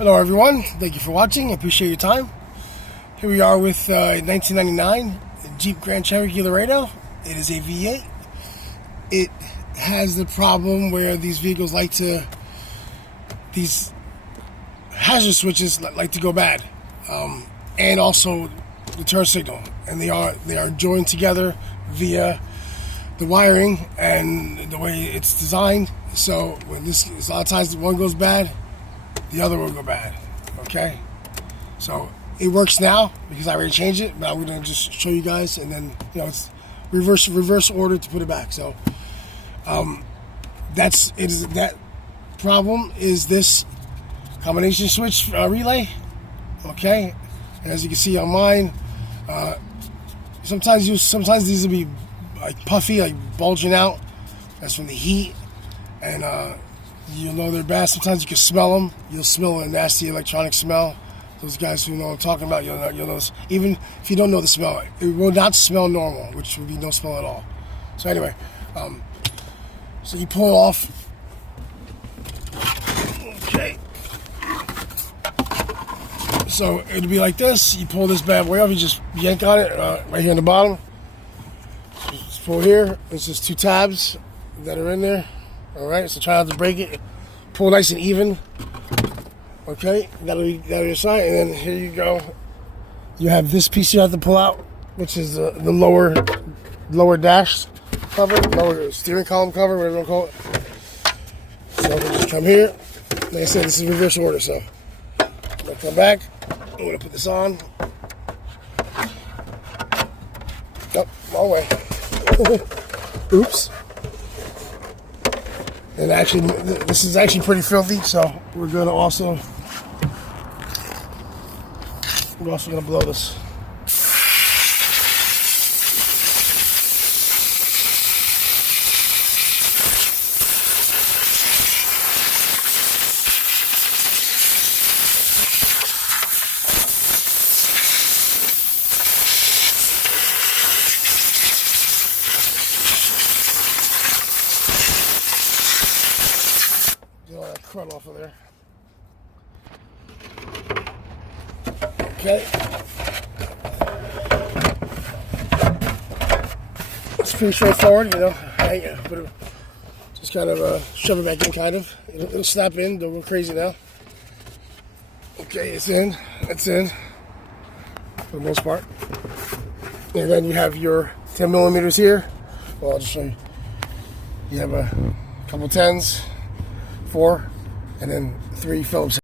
Hello everyone, thank you for watching, I appreciate your time. Here we are with 1999 Jeep Grand Cherokee Laredo. It is a V8. It has the problem where these vehicles these hazard switches like to go bad. And also the turn signal. And they are joined together via the wiring and the way it's designed. So when a lot of times one goes bad, the other will go bad. Okay, so it works now because I already changed it, but I'm gonna just show you guys, and then it's reverse order to put it back. So that problem is this combination switch relay. Okay, and as you can see on mine, sometimes these will be like puffy, like bulging out. That's from the heat, and you'll know they're bad. Sometimes you can smell them. You'll smell a nasty electronic smell. Those guys who know what I'm talking about, you'll notice. Even if you don't know the smell, it will not smell normal, which would be no smell at all. So anyway, so you pull it off. Okay. So it'll be like this. You pull this bad boy off. You just yank on it right here on the bottom. Just pull here. There's just two tabs that are in there. All right, so try not to break it. Pull nice and even. Okay, that'll be your side, and then here you go. You have this piece you have to pull out, which is the lower dash cover, lower steering column cover, whatever you want to call it. So we'll just come here. Like I said, this is reverse order, so I'm gonna come back. I'm gonna put this on. Nope, wrong way. Oops. And actually, this is actually pretty filthy, so we're also gonna blow this. Get all that crud off of there. Okay. It's pretty straightforward, just kind of shove it back in, kind of. It'll snap in, don't go crazy now. Okay, it's in. It's in for the most part. And then you have your 10 millimeters here. Well, I'll just show you. You have a couple 10s, 4, and then 3 Phillips.